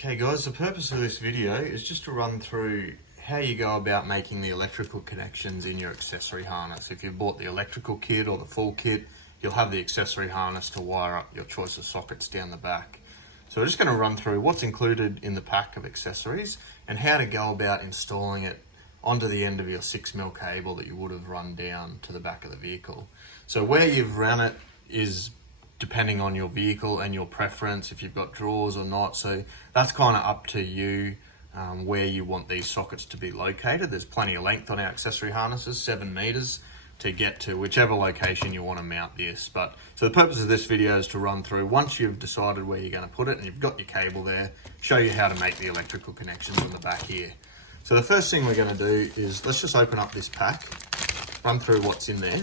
Okay guys, the purpose of this video is just to run through how you go about making the electrical connections in your accessory harness. If you've bought the electrical kit or the full kit, you'll have the accessory harness to wire up your choice of sockets down the back. So we're just going to run through what's included in the pack of accessories and how to go about installing it onto the end of your 6mm cable that you would have run down to the back of the vehicle. So where you've run it is depending on your vehicle and your preference, if you've got drawers or not. So that's kind of up to you where you want these sockets to be located. There's plenty of length on our accessory harnesses, 7 meters, to get to whichever location you want to mount this. But so the purpose of this video is to run through, once you've decided where you're going to put it and you've got your cable there, show you how to make the electrical connections on the back here. So the first thing we're going to do is, let's just open up this pack, run through what's in there.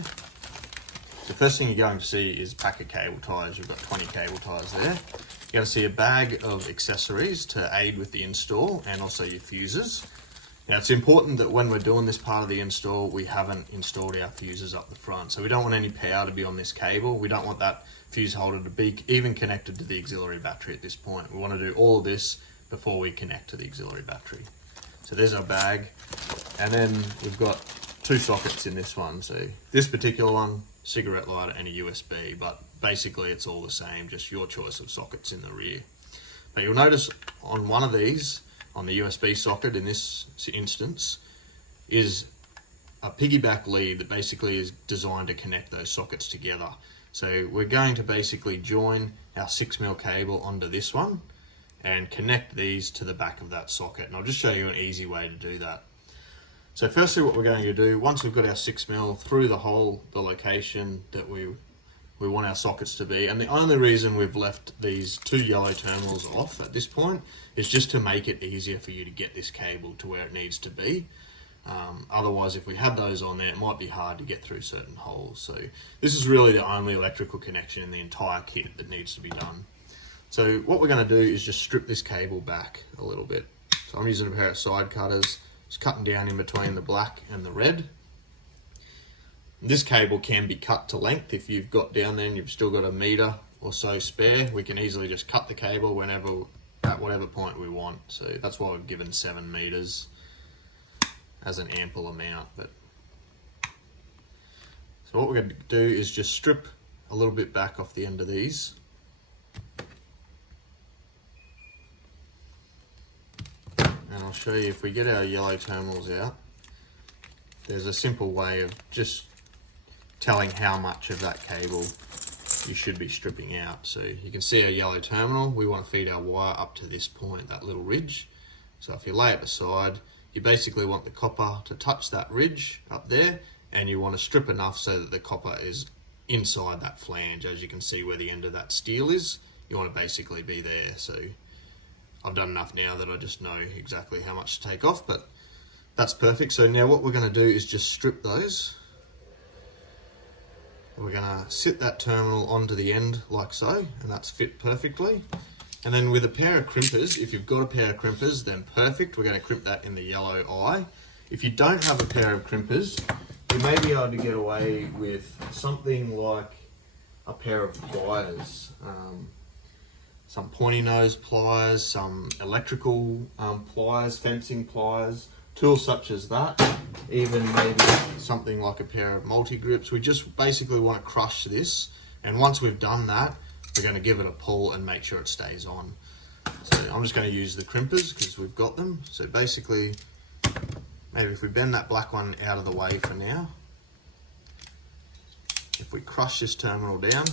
The first thing you're going to see is a pack of cable ties. You've got 20 cable ties there. You're going to see a bag of accessories to aid with the install and also your fuses. Now it's important that when we're doing this part of the install, we haven't installed our fuses up the front. So we don't want any power to be on this cable. We don't want that fuse holder to be even connected to the auxiliary battery at this point. We want to do all of this before we connect to the auxiliary battery. So there's our bag. And then we've got 2 sockets in this one. So this particular one, cigarette lighter and a USB, but basically it's all the same, just your choice of sockets in the rear. But you'll notice on one of these, on the USB socket in this instance, is a piggyback lead that basically is designed to connect those sockets together. So we're going to basically join our 6mm cable onto this one and connect these to the back of that socket. And I'll just show you an easy way to do that. So firstly, what we're going to do, once we've got our 6mm through the hole, the location that we want our sockets to be, and the only reason we've left these 2 yellow terminals off at this point is just to make it easier for you to get this cable to where it needs to be. Otherwise, if we had those on there, it might be hard to get through certain holes. So this is really the only electrical connection in the entire kit that needs to be done. So what we're going to do is just strip this cable back a little bit. So I'm using a pair of side cutters, just cutting down in between the black and the red. This cable can be cut to length. If you've got down there and you've still got a meter or so spare, we can easily just cut the cable whenever, at whatever point we want. So that's why we've given 7 meters as an ample amount. But so what we're going to do is just strip a little bit back off the end of these. And I'll show you, if we get our yellow terminals out, there's a simple way of just telling how much of that cable you should be stripping out. So you can see our yellow terminal, we want to feed our wire up to this point, that little ridge. So if you lay it aside, you basically want the copper to touch that ridge up there, and you want to strip enough so that the copper is inside that flange. As you can see where the end of that steel is, you want to basically be there. So I've done enough now that I just know exactly how much to take off, but that's perfect. So now what we're going to do is just strip those. We're going to sit that terminal onto the end like so, and that's fit perfectly. And then with a pair of crimpers, if you've got a pair of crimpers, then perfect. We're going to crimp that in the yellow eye. If you don't have a pair of crimpers, you may be able to get away with something like a pair of pliers. Some pointy nose pliers, some electrical pliers, fencing pliers, tools such as that, even maybe something like a pair of multi-grips. We just basically want to crush this, and once we've done that, we're going to give it a pull and make sure it stays on. So I'm just going to use the crimpers because we've got them. So basically, maybe if we bend that black one out of the way for now, if we crush this terminal down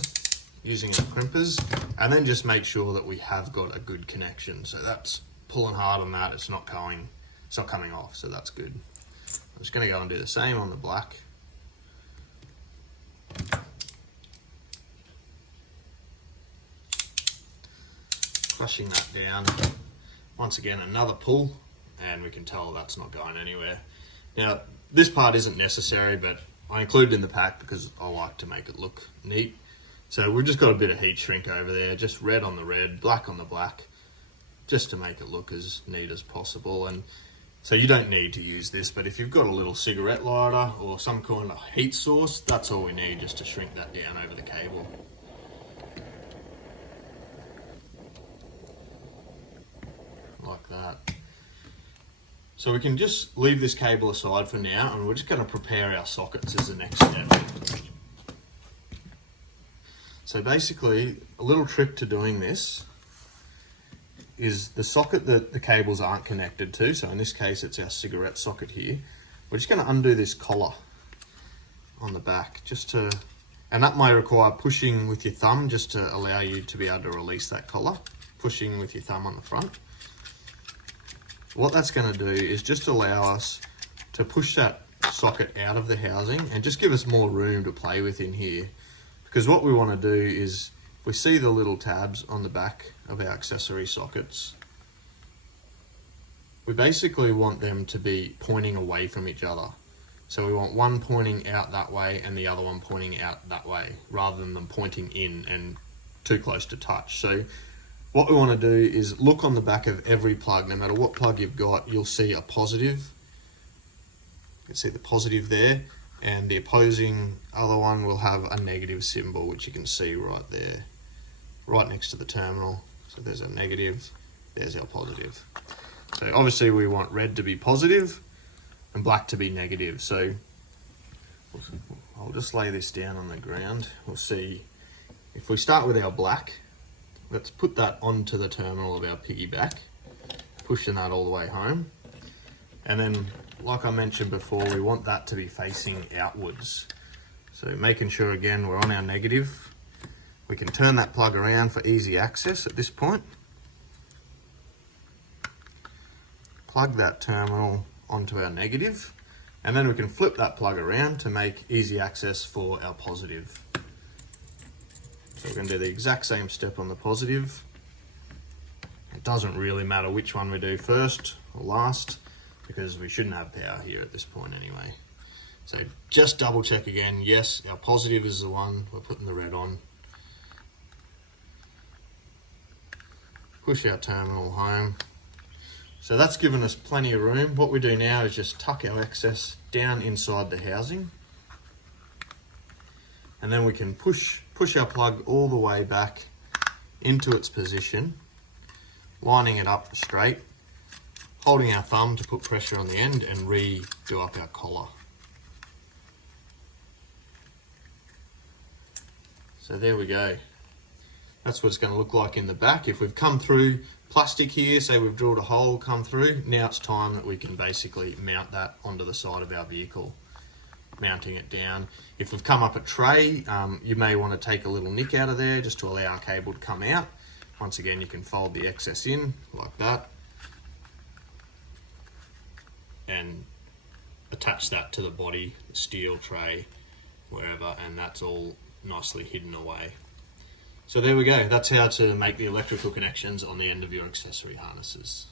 using our crimpers, and then just make sure that we have got a good connection. So that's pulling hard on that, it's not coming off, so that's good. I'm just going to go and do the same on the black. Crushing that down. Once again, another pull, and we can tell that's not going anywhere. Now, this part isn't necessary, but I included it in the pack because I like to make it look neat. So we've just got a bit of heat shrink over there, just red on the red, black on the black, just to make it look as neat as possible. And so you don't need to use this, but if you've got a little cigarette lighter or some kind of heat source, that's all we need just to shrink that down over the cable. that. So we can just leave this cable aside for now, and we're just going to prepare our sockets as the next step. So basically, a little trick to doing this is the socket that the cables aren't connected to, so in this case it's our cigarette socket here. We're just going to undo this collar on the back, and that may require pushing with your thumb just to allow you to be able to release that collar, pushing with your thumb on the front. What that's going to do is just allow us to push that socket out of the housing and just give us more room to play with in here. Because what we want to do is, we see the little tabs on the back of our accessory sockets, we basically want them to be pointing away from each other. So we want one pointing out that way and the other one pointing out that way, rather than them pointing in and too close to touch. So what we want to do is look on the back of every plug, no matter what plug you've got, you'll see a positive. You can see the positive there, and the opposing other one will have a negative symbol, which you can see right there, right next to the terminal. So there's a negative, there's our positive. So obviously we want red to be positive and black to be negative. So I'll just lay this down on the ground. We'll see, if we start with our black, let's put that onto the terminal of our piggyback, pushing that all the way home. And then, like I mentioned before, we want that to be facing outwards. So making sure again we're on our negative. We can turn that plug around for easy access at this point. Plug that terminal onto our negative, and then we can flip that plug around to make easy access for our positive. So we're going to do the exact same step on the positive. It doesn't really matter which one we do first or last, because we shouldn't have power here at this point anyway. So just double check again, yes, our positive is the one we're putting the red on. Push our terminal home. So that's given us plenty of room. What we do now is just tuck our excess down inside the housing, and then we can push our plug all the way back into its position, lining it up straight, holding our thumb to put pressure on the end and re-do up our collar. So there we go. That's what it's going to look like in the back. If we've come through plastic here, say we've drilled a hole, come through, now it's time that we can basically mount that onto the side of our vehicle, mounting it down. If we've come up a tray, you may want to take a little nick out of there just to allow our cable to come out. Once again, you can fold the excess in like that and attach that to the body, steel tray, wherever, and that's all nicely hidden away. So there we go, that's how to make the electrical connections on the end of your accessory harnesses.